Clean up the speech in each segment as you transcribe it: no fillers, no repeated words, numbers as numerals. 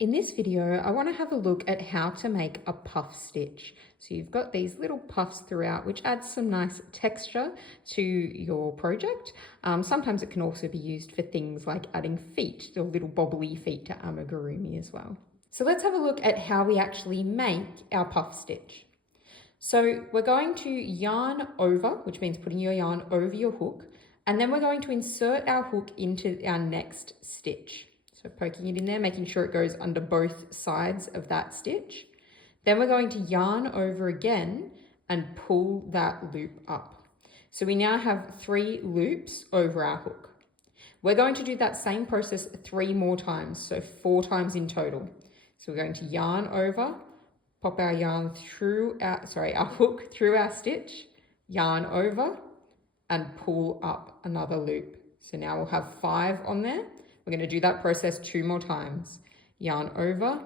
In this video, I want to have a look at how to make a puff stitch. So you've got these little puffs throughout, which adds some nice texture to your project. Sometimes it can also be used for things like adding feet, the little bobbly feet to amigurumi as well. So let's have a look at how we actually make our puff stitch. So we're going to yarn over, which means putting your yarn over your hook, and then we're going to insert our hook into our next stitch. So poking it in there, making sure it goes under both sides of that stitch. Then we're going to yarn over again and pull that loop up. So we now have 3 loops over our hook. We're going to do that same process 3 more times, so 4 times in total. So we're going to yarn over, pop our yarn through our hook through our stitch, yarn over, and pull up another loop. So now we'll have 5 on there. We're going to do that process 2 more times. Yarn over,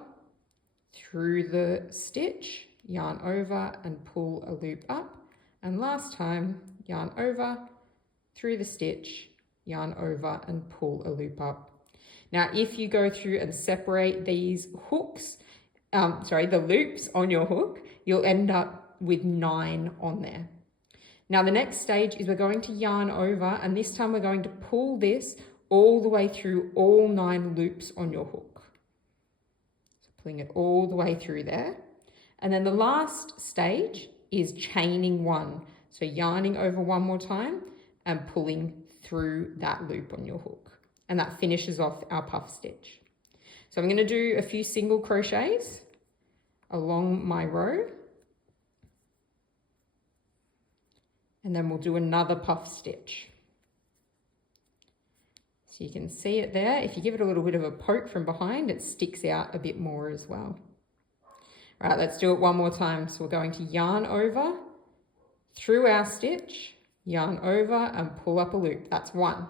through the stitch, yarn over and pull a loop up. And last time, yarn over, through the stitch, yarn over and pull a loop up. Now, if you go through and separate these hooks, the loops on your hook, you'll end up with 9 on there. Now, the next stage is we're going to yarn over, and this time we're going to pull this all the way through all 9 loops on your hook. So pulling it all the way through there. And then the last stage is chaining 1. So yarning over 1 more time and pulling through that loop on your hook. And that finishes off our puff stitch. So I'm going to do a few single crochets along my row. And then we'll do another puff stitch. So you can see it there. If you give it a little bit of a poke from behind, it sticks out a bit more as well. All right, let's do it one more time. So we're going to yarn over, through our stitch, yarn over and pull up a loop. That's 1.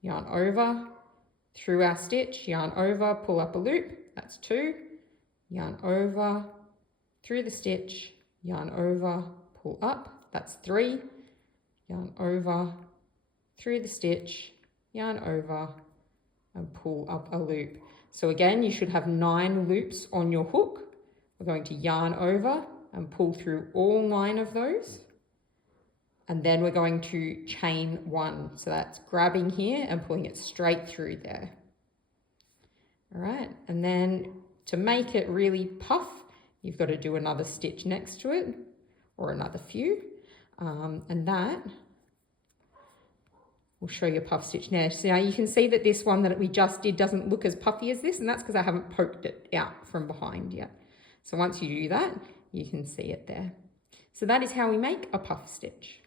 Yarn over, through our stitch, yarn over, pull up a loop. That's 2. Yarn over, through the stitch, yarn over, pull up. That's 3. Yarn over, through the stitch, yarn over and pull up a loop. So again, you should have 9 loops on your hook. We're going to yarn over and pull through all 9 of those. And then we're going to chain 1. So that's grabbing here and pulling it straight through there. All right, and then to make it really puff, you've got to do another stitch next to it or another few. And that will show your puff stitch now. So now you can see that this one that we just did doesn't look as puffy as this, and that's because I haven't poked it out from behind yet. So once you do that, you can see it there. So that is how we make a puff stitch.